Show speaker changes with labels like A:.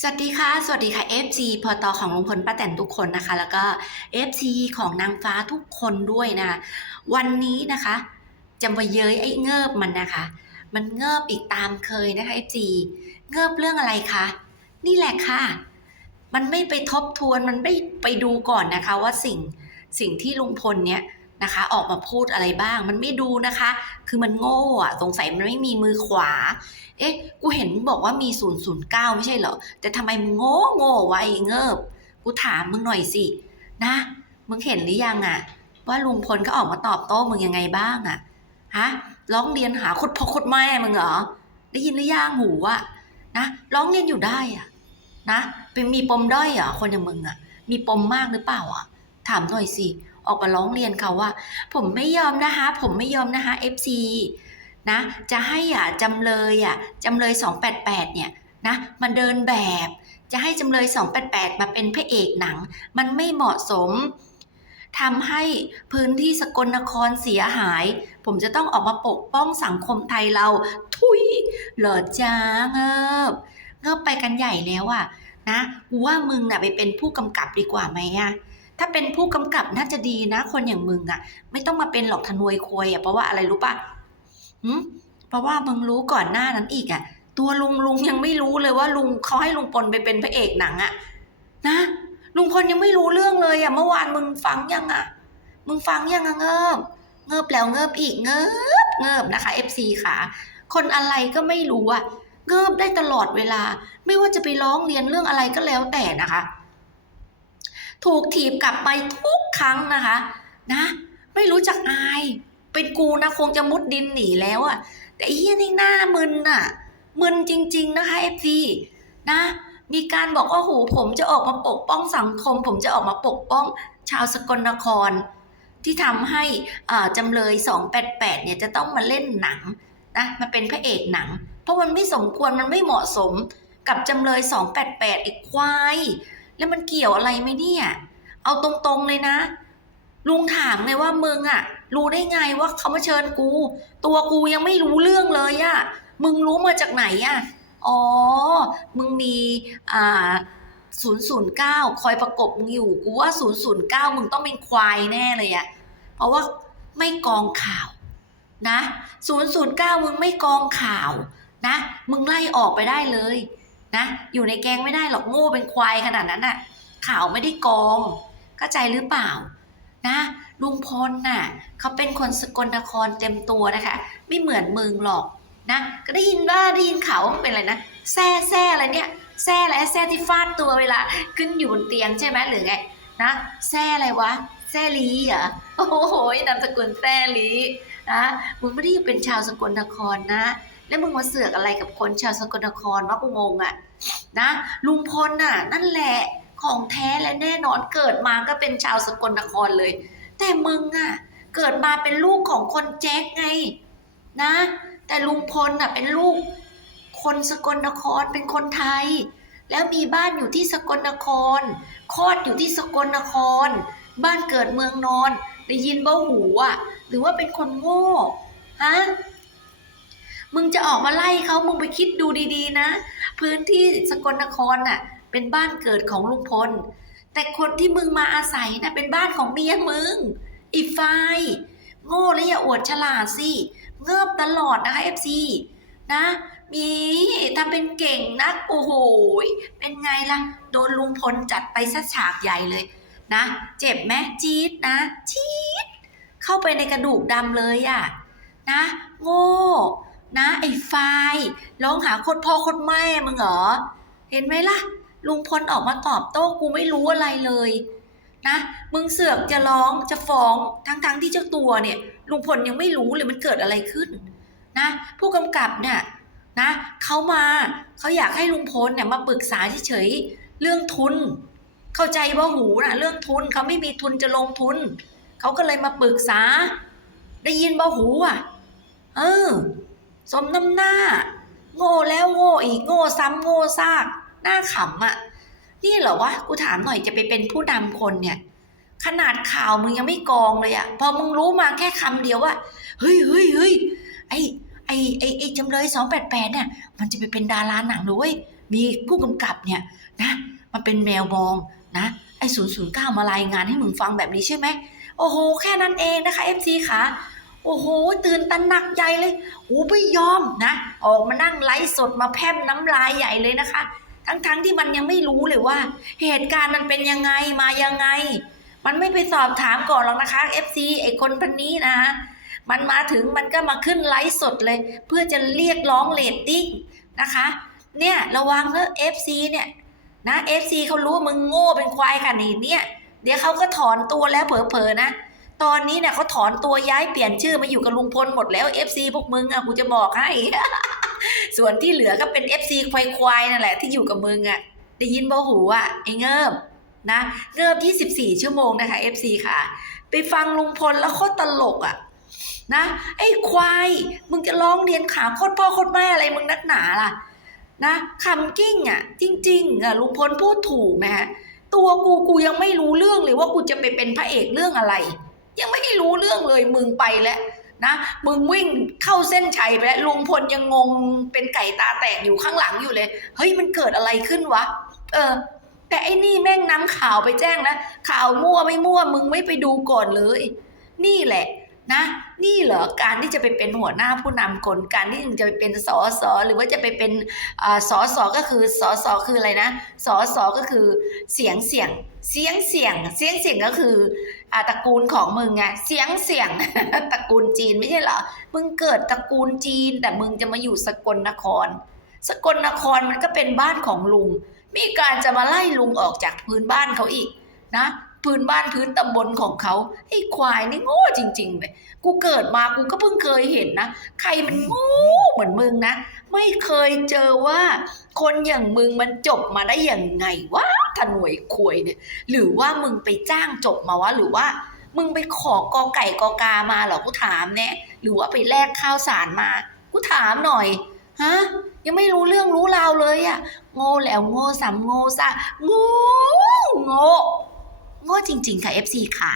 A: สวัสดีค่ะ สวัสดีค่ะ FC พอตอของลุงพลป้าแตนทุกคนนะคะ แล้วก็ FC ของนางฟ้าทุกคนด้วยนะ วันนี้นะคะจะมาเย้ยไอ้เงิบมันนะคะ มันเงิบอีกตามเคยนะคะ FC เงิบเรื่องอะไรคะนี่แหละค่ะ มันไม่ไปทบทวนมันไม่ไปดูก่อนนะคะ ว่าสิ่งสิ่งที่ลุงพลเนี่ย นะคะ ออกมาพูดอะไรบ้าง มันไม่ดูนะคะ คือมันโง่อะสงสัยมันไม่มีมือขวา เอ๊ะ กูเห็นบอกว่ามี 009 ไม่ใช่เหรอ แต่ทำไมมึงโง่โง่วะไอ้เงิบ กูถามมึงหน่อยสิ นะ มึงเห็นหรือยังอะว่าลุงพลก็ออกมาตอบโต้มึงยังไงบ้างอะฮะ ร้องเรียนหาคดพ่อคดแม่มึงเหรอ ได้ยินหรือยังหูอะนะ ร้องเรียนอยู่ได้อะนะ เป็นมีปมด้อยเหรอคนอย่างมึงอะมีปมมากหรือเปล่าอะถามหน่อยสิ ออกมาร้องเรียนเขาว่า ผมไม่ยอมนะคะ ผมไม่ยอมนะคะ FC นะ จะให้อะจำเลยอะจำเลย 288 เนี่ยนะมาเดินแบบ จะให้จำเลย 288 มาเป็นพระเอกหนัง มันไม่เหมาะสมทำให้พื้นที่สกลนครเสียหาย ผมจะต้องออกมาปกป้องสังคมไทยเรา ทุยเหรอจ้าเงิบเงิบไปกันใหญ่แล้วอะนะกูว่ามึงน่ะไปเป็นผู้กำกับดีกว่าไหมอะ ถ้าเป็นผู้กำกับน่าจะดีนะ คนอย่างมึงอะ ไม่ต้องมาเป็นหลอกทนวยควยอะเพราะว่าอะไรรู้ปะหืมเพราะว่ามึงรู้ก่อนหน้านั้นอีกอะ่ะ ตัวลุงลุงยังไม่รู้เลยว่าลุงเขาให้ลุงพลไปเป็นพระเอกหนังอะ่ะ นะลุงพลยังไม่รู้เรื่องเลยอะ่ะ เมื่อวานมึงฟังยังอะ่ะ มึงฟังยังอะเงิบเงิบแล้วเงิบอีกเงิบเงิบนะคะ FC ค่ะ คนอะไรก็ไม่รู้อะเงิบได้ตลอดเวลา ไม่ว่าจะไปร้องเรียนเรื่องอะไรก็แล้วแต่นะคะ ถูกถีบกลับไปทุกครั้งนะคะ นะ ไม่รู้จักอาย เป็นกูนะคงจะมุดดินหนีแล้วอะแต่อ้เฮียนี่หน้ามึนอะมึนจริง ๆ นะคะเอฟซีนะ มีการบอกว่าโหผมจะออกมาปกป้องสังคม ผมจะออกมาปกป้องชาวสกลนคร ที่ทำให้จำเลย 288 เนี่ยจะต้องมาเล่นหนังนะมาเป็นพระเอกหนัง เพราะมันไม่สมควรมันไม่เหมาะสมกับจำเลย 288ไอ้ควาย แล้วมันเกี่ยวอะไรไหมเนี่ย เอาตรงๆเลยนะ ลุงถามไงว่ามึงอะรู้ได้ไงว่าเขามาเชิญกู ตัวกูยังไม่รู้เรื่องเลยอะมึงรู้มาจากไหนอะอ๋อ มึงมีอ่า009 คอยประกบมึงอยู่ กูว่า 009 มึงต้องเป็นควายแน่เลยอะเพราะว่าไม่กองข่าวนะ 009 มึงไม่กองข่าวนะ มึงไล่ออกไปได้เลย นะอยู่ในแกงไม่ได้หรอกโง่เป็นควายขนาดนั้นอะข่าวไม่ได้กองเข้าใจหรือเปล่านะลุงพลน่ะเขาเป็นคนสกลนครเต็มตัวนะคะ ไม่เหมือนมึงหรอกนะก็ได้ยินว่าได้ยินข่าวว่ามันเป็นอะไรนะแซ่แซ่อะไรเนี่ยแซ่อะไรแซ่ที่ฟาดตัวเวลาขึ้นอยู่บนเตียงใช่ไหมหรือไงนะแซ่อะไรวะแซ่ลีเหรอโอ้โหนามสกุลแซ่ลีนะมึงไม่ได้เป็นชาวสกลนครนะ แล้วมึงมาเสือกอะไรกับคนชาวสกลนครวะกูงงอะนะลุงพลน่ะ นั่นแหละของแท้และแน่นอนเกิดมาก็เป็นชาวสกลนครเลย แต่มึงอะเกิดมาเป็นลูกของคนแจ็คไง นะ แต่ลุงพลน่ะเป็นลูก คนสกลนครเป็นคนไทย แล้วมีบ้านอยู่ที่สกลนครคลอดอยู่ที่สกลนคร บ้านเกิดเมืองนอน ได้ยินเบ้าหูอะหรือว่าเป็นคนโง่ฮะ จะออกมาไล่เขามึงไปคิดดูดีๆ นะ พื้นที่สกลนครน่ะ เป็นบ้านเกิดของลุงพล แต่คนที่มึงมาอาศัยนะ่ะเป็นบ้านของเมียมึงอีไฟล์โง่และอย่าอวดฉลาดสิเงิบตลอดนะคะเอฟซีนะมีทำเป็นเก่งนักโอ้โหเป็นไงล่ะ โดนลุงพลจัดไปซะฉากใหญ่เลยนะ เจ็บไหมจี๊ดนะจี๊ดเข้าไปในกระดูกดำเลยอะนะ โง่ นะไอ้ไฟล์ร้องหาโคตรพ่อโคตรแม่มึงเหรอ เห็นไหมล่ะ ลุงพลออกมาตอบโต้กูไม่รู้อะไรเลยนะ มึงเสือกจะร้องจะฟ้องทั้งๆทที่เจ้าตัวเนี่ย ลุงพลยังไม่รู้เลยมันเกิดอะไรขึ้นนะ ผู้กำกับเนี่ยนะเขามาเขาอยากให้ลุงพลเนี่ยมาปรึกษาเฉยๆเรื่องทุน เข้าใจว่าหูนะเรื่องทุนเขาไม่มีทุนจะลงทุนเขาก็เลยมาปรึกษา ได้ยินบ่หูอะ เออ สมน้ำหน้า โง่แล้วโง่อีกโง่ซ้ำโง่ซาก หน้าขำอะ่ะ นี่เหรอวะกูถามหน่อยจะไปเป็นผู้นำคนเนี่ย ขนาดข่าวมึงยังไม่กองเลยอะพอมึงรู้มาแค่คำเดียวว่าเฮ้ยเฮ้ยเฮ้ยไอไอไอไอจำเลยสองแปดแปดเนี่ย มันจะไปเป็นดาราหนังด้วยมีผู้กำกับเนี่ยนะมันเป็นแมวมองนะไอ้ศูนย์ศูนย์เก้ามารายงานให้มึงฟังแบบนี้ใช่ไหมโอ้โห แค่นั้นเองนะคะ FC ค่ะ โอ้โห ตื่นตระหนักใหญ่เลยโอ้ไม่ยอมนะ ออกมานั่งไลฟ์สดมาแพร่มน้ำลายใหญ่เลยนะคะ ทั้งๆทที่มันยังไม่รู้เลยว่า เหตุการณ์มันเป็นยังไงมายังไง มันไม่ไปสอบถามก่อนหรอกนะคะ FC ไอ้คนพันนี้นะมันมาถึงมันก็มาขึ้นไลฟ์สดเลย เพื่อจะเรียกร้องเรตติ้งนะคะ เนี่ยระวังเนอะ FC เนี่ยนะ FC เขารู้ว่ามึงโง่เป็นควายขนาดนี้เนี่ย เดี๋ยวเขาก็ถอนตัวแล้วเผลอๆนะ ตอนนี้เนี่ยเขาถอนตัวย้ายเปลี่ยนชื่อมาอยู่กับลุงพลหมดแล้ว FC พวกมึงอะกูจะบอกให้ ส่วนที่เหลือก็เป็น FC ควายๆนั่นแหละที่อยู่กับมึงอะได้ยินบ่หูอะไอ้เงิบนะเงิบ24 ชั่วโมงนะคะ FC ค่ะ ไปฟังลุงพลแล้วโคตรตลกอะนะไอ้ควายมึงจะร้องเรียนขาโคตรพ่อโคตรแม่อะไรมึงนักหนาล่ะนะคำกิ้งอะ จริง ๆอะลุงพลพูดถูกนะฮะตัวกูกูยังไม่รู้เรื่องเลยว่ากูจะไปเป็นพระเอกเรื่องอะไร ยังไม่ได้รู้เรื่องเลยมึงไปแล้วนะมึงวิ่งเข้าเส้นชัยไปแล้วลุงพลยังงงเป็นไก่ตาแตกอยู่ข้างหลังอยู่เลย เฮ้ยมันเกิดอะไรขึ้นวะ เออ แต่ไอ้นี่แม่งนำข่าวไปแจ้งนะข่าวมั่วไม่มั่วมึงไม่ไปดูก่อนเลย นี่แหละ นะนี่เหรอการที่จะไปเป็นหัวหน้าผู้นำคนการที่จะไปเป็นสอสอหรือว่าจะไปเป็นอ่าสอสอก็คือสอสอคืออะไรนะสอสอก็คือเสียงเสียงเสียงเสียงเสียงเสียงก็คืออาตระกูลของมึงไงเสียงเสียงตระกูลจีนไม่ใช่เหรอมึงเกิดตระกูลจีน แต่มึงจะมาอยู่สกลนคร สกลนครมันก็เป็นบ้านของลุง มีการจะมาไล่ลุงออกจากพื้นบ้านเขาอีกนะ พื้นบ้านพื้นตำบลของเขาไอ้ควายนี่โง่จริงๆเลยกูเกิดมากูก็เพิ่งเคยเห็นนะ ใครมันโง่เหมือนมึงนะ ไม่เคยเจอว่า คนอย่างมึงมันจบมาได้อย่างไงวะถนวยควยเนี่ย หรือว่ามึงไปจ้างจบมาวะหรือว่า มึงไปขอกอไก่กอกามาเหรอกูถามเนี่ยหรือว่าไปแลกข้าวสารมา กูถามหน่อยฮะยังไม่รู้เรื่องรู้ราวเลยอะโง่แล้วโง่ซ้ำโง่ซะโง่โง่ โง่จริง ๆ ค่ะ FC ขา